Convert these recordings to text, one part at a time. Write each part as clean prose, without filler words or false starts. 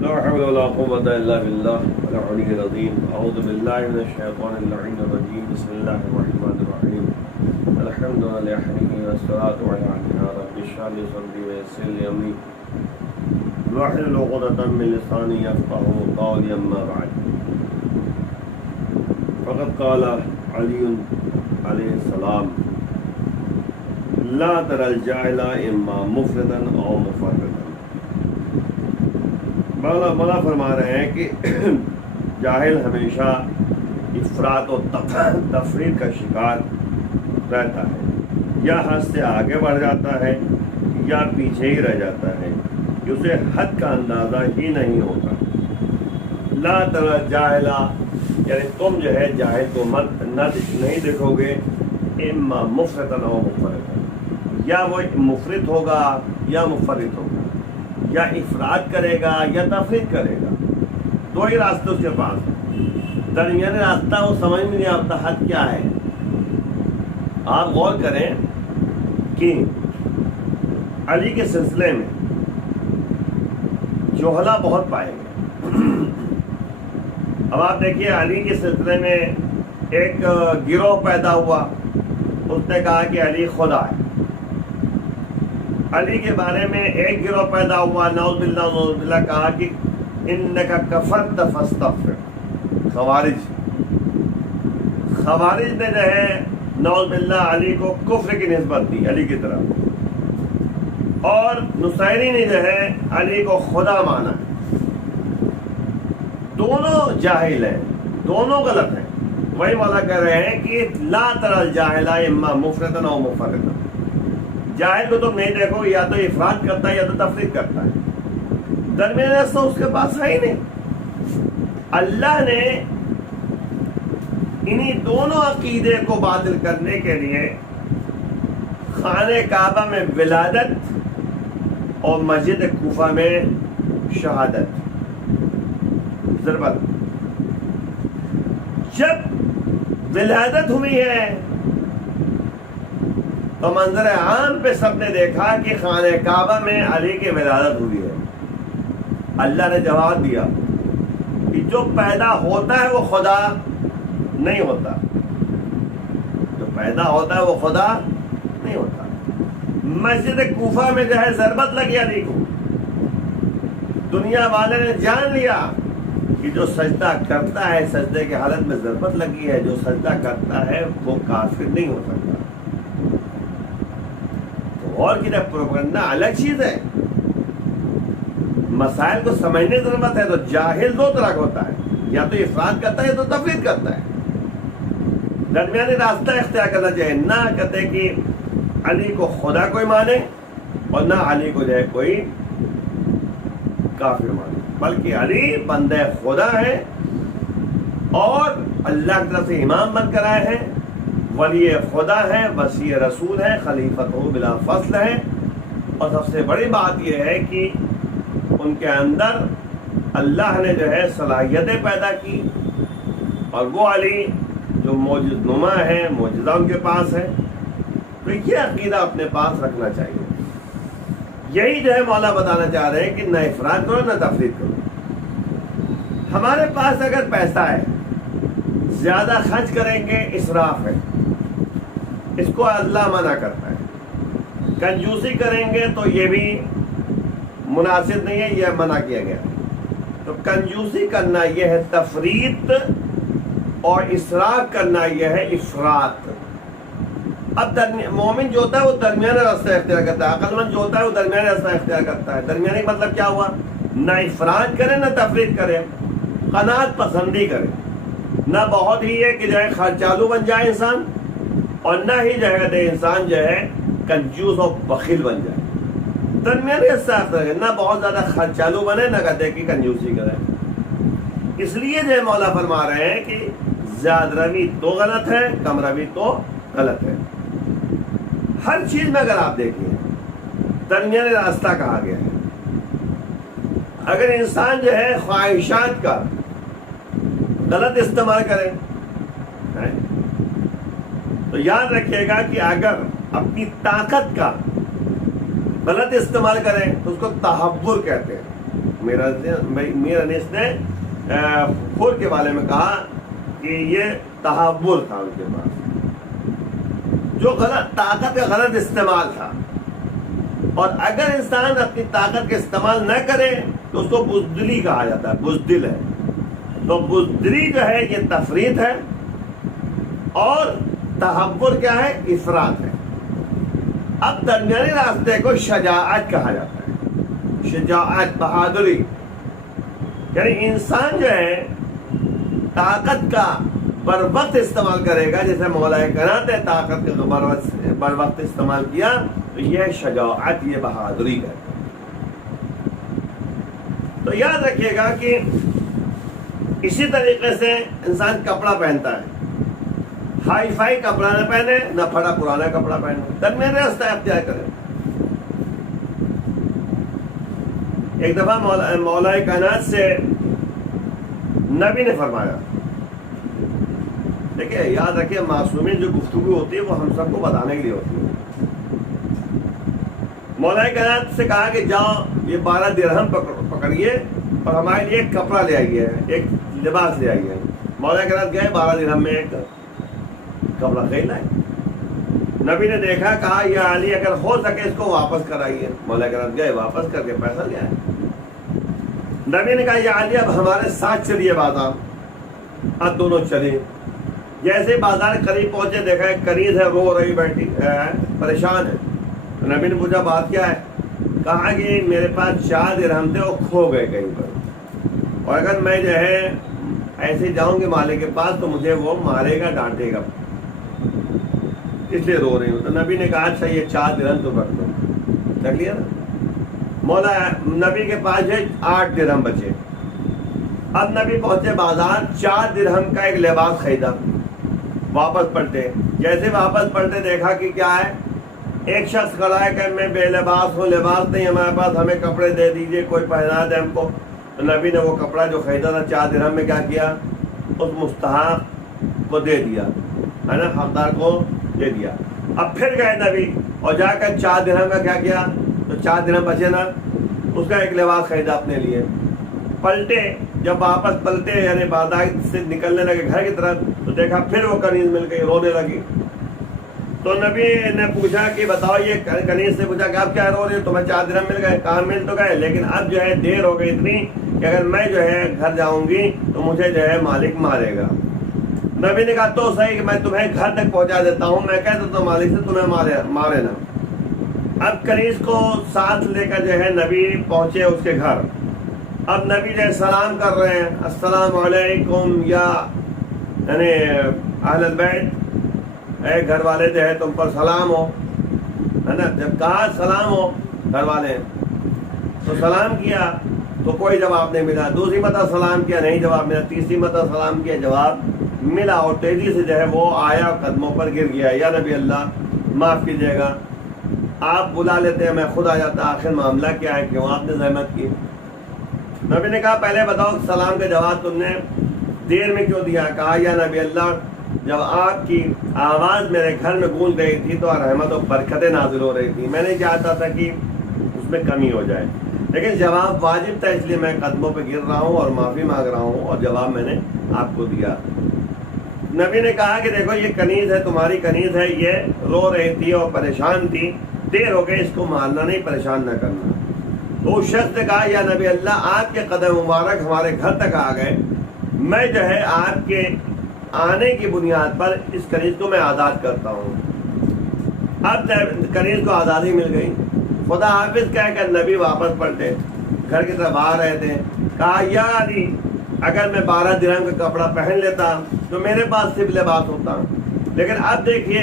لا حول ولا قوة إلا بالله العلي العظيم. أعوذ بالله من الشيطان اللعين الرجيم. بسم الله الرحمن الرحيم. الحمد لله والصلاة والسلام رب اشرح لي صدري ويسر لي أمري واحلل عقدة من لساني يفقهوا قولي. أما بعد فقد قال علي عليه السلام لا ترى الجاهل إما مفردا أو مفردا. مولا فرما رہے ہیں کہ جاہل ہمیشہ افراط و تفریط کا شکار رہتا ہے، یا حد سے آگے بڑھ جاتا ہے یا پیچھے ہی رہ جاتا ہے، اسے حد کا اندازہ ہی نہیں ہوتا. لا ترى جاہلا یعنی تم جو ہے جاہل کو نہیں دیکھو گے، اما مفرطا او مفرطا، یا وہ مفرط ہوگا یا مفرط ہوگا، یا افراد کرے گا یا تفریط کرے گا. دو ہی راستے اس کے پاس ہیں. درمیانی راستہ وہ سمجھ میں نہیں آتا حد کیا ہے. آپ غور کریں کہ علی کے سلسلے میں جوہلا بہت پائے گئے. اب آپ دیکھیے علی کے سلسلے میں ایک گروہ پیدا ہوا، اس نے کہا کہ علی خدا ہے. علی کے بارے میں ایک گروہ پیدا ہوا، نعوذ باللہ کہا کہ انک کفرت فاستغفر. خوارج نے جو ہے نعوذ باللہ علی کو کفر کی نسبت دی علی کی طرف، اور نصیری نے جو ہے علی کو خدا مانا. دونوں جاہل ہیں، دونوں غلط ہیں. وہی مولا کہہ رہے ہیں کہ لا ترى الجاہل اما مفرطا او مفرطا. جاہل کو تم نہیں دیکھو، یا تو افراد کرتا ہے یا تو تفریط کرتا ہے. درمیان راستہ اس کے پاس ہے ہی نہیں. اللہ نے انہی دونوں عقیدے کو باطل کرنے کے لیے خانہ کعبہ میں ولادت اور مسجد کوفہ میں شہادت ضربت. جب ولادت ہوئی ہے تو منظر عام پہ سب نے دیکھا کہ خانہ کعبہ میں علی کی ولادت ہوئی ہے. اللہ نے جواب دیا کہ جو پیدا ہوتا ہے وہ خدا نہیں ہوتا، جو پیدا ہوتا ہے وہ خدا نہیں ہوتا. مسجد کوفہ میں جو ہے ضربت لگی علی کو. دنیا والے نے جان لیا کہ جو سجدہ کرتا ہے سجدے کی حالت میں ضربت لگی ہے، جو سجدہ کرتا ہے وہ کافر نہیں ہو سکتا. اور کی پروپیگنڈا الگ چیز ہے. مسائل کو سمجھنے کی ضرورت ہے. تو جاہل دو طرح کا ہوتا ہے، یا تو افراد کرتا ہے یا تو تفریط کرتا ہے. درمیانی راستہ اختیار کرنا چاہیے. نہ کہتے کہ علی کو خدا کوئی مانے اور نہ علی کو جو ہے کوئی کافر مانے، بلکہ علی بندہ خدا ہے اور اللہ کی طرف سے امام بن کر آئے ہیں، ولی خدا ہے، وصی رسول ہے، خلیفۃ بلا فصل ہے. اور سب سے بڑی بات یہ ہے کہ ان کے اندر اللہ نے جو ہے صلاحیتیں پیدا کی، اور وہ علی جو معجز نما ہے، معجزہ ان کے پاس ہے. تو یہ عقیدہ اپنے پاس رکھنا چاہیے. یہی جو ہے مولا بتانا چاہ رہے ہیں کہ نہ افراد کرو نہ تفریط کرو. ہمارے پاس اگر پیسہ ہے، زیادہ خرچ کریں گے اسراف ہے، اس کو اللہ منع کرتا ہے. کنجوسی کریں گے تو یہ بھی مناسب نہیں ہے، یہ منع کیا گیا. تو کنجوسی کرنا یہ ہے تفریط، اور اسراف کرنا یہ ہے افراط. اب مومن جو ہوتا ہے وہ درمیانی راستہ اختیار کرتا ہے، عقل مند جو ہوتا ہے وہ درمیانی راستہ اختیار کرتا ہے. درمیانی مطلب کیا ہوا؟ نہ افراط کرے نہ تفریط کرے، قناعت پسندی کرے. نہ بہت ہی ہے کہ جو ہے خرچالو بن جائے انسان، اور نہ ہی جو ہے انسان جو ہے کنجوس اور بخیل بن جائے. درمیانی راستہ اختیار کرے، نہ بہت زیادہ خرچالو بنے نہ کہتے کہ کنجوسی کرے. اس لیے جو ہے مولا فرما رہے ہیں کہ زیادہ روی تو غلط ہے، کم روی تو غلط ہے. ہر چیز میں اگر آپ دیکھیں درمیانی راستہ کہا گیا ہے. اگر انسان جو ہے خواہشات کا غلط استعمال کرے تو یاد رکھیے گا کہ اگر اپنی طاقت کا غلط استعمال کریں تو اس کو تحور کہتے ہیں. میر انیس نے خور کے بارے میں کہا کہ یہ تحور تھا ان کے پاس، جو غلط طاقت کا غلط استعمال تھا، اور اگر انسان اپنی طاقت کا استعمال نہ کرے تو اس کو بزدلی کہا جاتا ہے، بزدل ہے۔ تو بزدلی جو ہے یہ تفریط ہے، اور تحور کیا ہے؟ افراط ہے۔ اب درمیانی راستے کو شجاعت کہا جاتا ہے، شجاعت، بہادری، یعنی انسان جو ہے طاقت کا بر وقت استعمال کرے گا، جیسے مولا کائنات نے طاقت کا بر وقت استعمال کیا، تو یہ شجاعت، یہ بہادری ہے۔ تو یاد رکھیے گا کہ اسی طریقے سے انسان کپڑا پہنتا ہے، ہائی فائی کپڑا نہ پہنے، نہ پھٹا پرانا کپڑا پہنے، درمیان راستہ اختیار کرے۔ ایک دفعہ مولا کائنات سے نبی نے فرمایا، دیکھیں یاد رکھیں معصومین جو گفتگو ہوتی ہے وہ ہم سب کو بتانے کے لیے ہوتی ہے۔ مولا کائنات سے کہا کہ جاؤ یہ 12 درہم پکڑیے اور ہمارے لیے ایک کپڑا لے آئیے، ایک لباس لے آئیے۔ مولا کائنات گئے، 12 درہم میں ایک کپڑا خرید لائے۔ نبی نے دیکھا، کہا یا علی اگر ہو سکے اس کو واپس کرائیے۔ مولا کائنات گئے، واپس کر کے پیسہ لے آئے۔ نبی نے کہا یا علی اب ہمارے ساتھ چلیے بازار۔ اب دونوں چلے، جیسے بازار قریب پہنچے دیکھا ایک کنیز ہے، رو رہی بیٹھی پریشان ہے۔ نبی نے پوچھا بات کیا ہے؟ کہا کہ میرے پاس 4 درہم تھے، وہ کھو گئے کہیں پر، اور اگر میں جو ہے ایسے جاؤں گے مالک کے پاس تو مجھے وہ مارے گا، ڈانٹے گا، اس لیے رو رہی ہوں۔ تو نبی نے کہا اچھا یہ 4 درہم تو رکھ دو، رکھ لیا نا۔ مولا نبی کے پاس جو 8 درہم بچے۔ اب نبی پہنچے بازار، 4 درہم کا ایک لباس خریدا، واپس پلٹے۔ جیسے واپس پلٹے دیکھا کہ کیا ہے، ایک شخص کھڑا ہے کہ میں بے لباس ہوں، لباس نہیں ہمارے پاس، ہمیں کپڑے دے دیجئے، کوئی پہنا دے ہم کو۔ تو نبی نے وہ کپڑا جو خریدا تھا 4 درہم میں کیا کیا، اس مستحق کو دے دیا، ہے نا، حقدار کو دے دیا۔ اب پھر گئے نبی اور جا کر 4 درہم کا کیا کیا، تو 4 درہم بچے نا، اس کا ایک لباس خریدا اپنے لیے۔ پلٹے، جب واپس پلٹے یعنی بازار سے نکلنے لگے گھر کی طرف، تو دیکھا پھر وہ کنیز مل گئی، رونے لگی۔ تو نبی نے پوچھا کہ بتاؤ، یہ کنیز سے پوچھا کہ آپ کیا رو رہے ہو، تمہیں 4 درہم مل گئے؟ کہاں مل تو گئے، لیکن اب جو ہے دیر ہو گئی اتنی کہ اگر میں جو ہے گھر جاؤں گی تو مجھے جو ہے مالک مارے گا۔ نبی نے کہا تو صحیح کہ میں تمہیں گھر تک پہنچا دیتا ہوں، میں کہہ دیتا ہوں مالک سے تمہیں مارے نا۔ اب کنیز کو ساتھ لے کر جو ہے نبی پہنچے اس کے گھر۔ اب نبی جو ہے سلام کر رہے ہیں، السلام علیکم یا یعنی اہل البیت، اے گھر والے جو ہے تم پر سلام ہو، ہے نا۔ جب کہا سلام ہو گھر والے، تو سلام کیا تو کوئی جواب نہیں ملا، دوسری مرتبہ سلام کیا نہیں جواب ملا، تیسری مرتبہ سلام کیا جواب ملا، اور تیزی سے جو ہے وہ آیا قدموں پر گر گیا، یا نبی اللہ معاف کیجیے گا، آپ بلا لیتے ہیں میں خود آ جاتا، آخر معاملہ کیا ہے، کیوں آپ نے زحمت کی؟ نبی نے کہا پہلے بتاؤ سلام کا جواب تم نے دیر میں کیوں دیا؟ کہا یا نبی اللہ جب آپ کی آواز میرے گھر میں گونج رہی تھی تو رحمت و برکتیں نازل ہو رہی تھی، میں نہیں چاہتا تھا کہ اس میں کمی ہو جائے، لیکن جواب واجب تھا، اس لیے میں قدموں پہ گر رہا ہوں اور معافی مانگ رہا ہوں، اور جواب میں نے آپ کو دیا۔ نبی نے کہا کہ دیکھو یہ کنیز ہے، تمہاری کنیز ہے، یہ رو رہی تھی اور پریشان تھی، دیر ہو گئی، اس کو مارنا نہیں، پریشان نہ کرنا۔ تو اس شخص نے کہا یا نبی اللہ آپ کے قدم مبارک ہمارے گھر تک آ گئے، میں جو ہے آپ کے آنے کی بنیاد پر اس کنیز کو میں آزاد کرتا ہوں۔ اب کنیز کو آزادی مل گئی، خدا حافظ کہہ کر نبی واپس پلٹے، گھر کی طرف آ رہے تھے، کہا یا علی اگر میں 12 درہم کا کپڑا پہن لیتا تو میرے پاس صرف لباس ہوتا، لیکن اب دیکھیے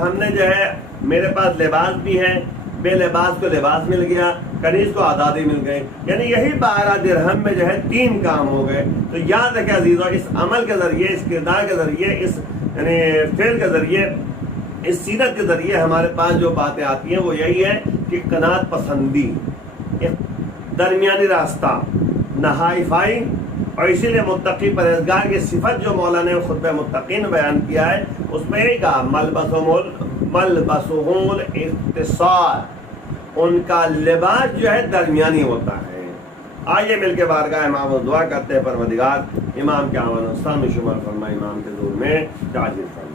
ہم نے جو ہے میرے پاس لباس بھی ہے، بے لباس کو لباس مل گیا، کنیز کو آزادی مل گئی، یعنی یہی 12 درہم میں جو ہے 3 کام ہو گئے۔ تو یاد رکھیں عزیزو، اس عمل کے ذریعے، اس کردار کے ذریعے، اس یعنی فعل کے ذریعے، اس سیرت کے ذریعے ہمارے پاس جو باتیں آتی ہیں وہ یہی ہے کہ قناعت پسندی، درمیانی راستہ، نہ ہائی فائی، اور اسی لیے متقی پرہیزگار کی صفت جو مولا نے خطبہ متقین بیان کیا ہے اس میں یہی کہا ملبسہم الاختصار، ان کا لباس جو ہے درمیانی ہوتا ہے، آئیے مل کے بارگاہ امام دعا کرتے ہیں، پروردگار امام کے آمد و میں شمار فرما، امام کے دور میں تعجیل فرما۔